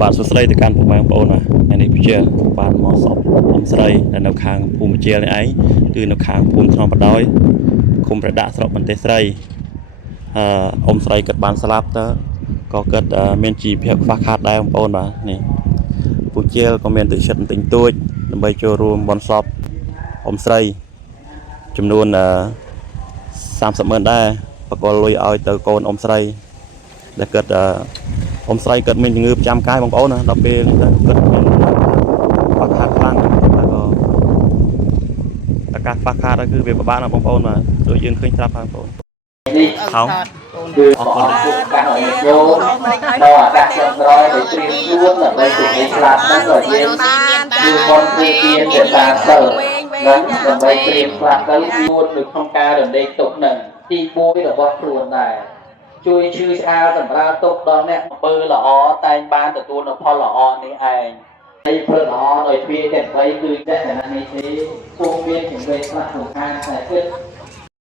បាទសួស្តីទៅកាន់ពុកម៉ែបងប្អូនណាថ្ងៃនេះជាបានមកសពអ៊ំស្រីនៅខាងភូមិជាលនេះឯងគឺនៅខាងភូមិថ្នមបដោយឃុំប្រដាក់ស្រុកបន្ទាយស្រីអ៊ំស្រីគាត់បានស្លាប់ទៅក៏គាត់មានជីវភាពខ្វះខាតដែរបងប្អូនបាទនេះពូជាលក៏មានទឹកចិត្តបន្តិចតួចដើម្បីចូលរួមបន់សពអ៊ំស្រីចំនួន30,000ដែរបកលលុយឲ្យទៅកូនអ៊ំស្រីដែលគាត់អ៊ំស្រីគាត់មានជំងឺប្រចាំកាយបងប្អូនណាដល់ពេលទៅគាត់មានខ្វះខាតខ្លាំងហើយក៏អាការខ្វះខាតគឺវាពិបាកណាស់បងប្អូនបាទដូចយើងឃើញស្រាប់ហើយបងប្អូននេះហៅគឺអរគុណបាទឲ្យយោដល់អាដាក់ចំក្រោយឲ្យត្រៀមខ្លួនដើម្បីជំនាញស្លាប់ហ្នឹងក៏យើងគឺបនគឺទានចេតាសិលហ្នឹងដើម្បីត្រៀមស្លាប់ទៅខ្លួននៅក្នុងការរំលែកទុកហ្នឹងទី1របស់ខ្លួនដែរជួយឈឺឆ្អាលសម្រាប់ទុកដល់អ្នកអំពើល្អតែងបានទទួលនូវផលល្អនេះឯងហើយព្រឹកល្អដោយទ្វាទាំង3គឺចក្ខណៈនេះទេគង់មានជំនឿខ្លះសំខាន់តែគិត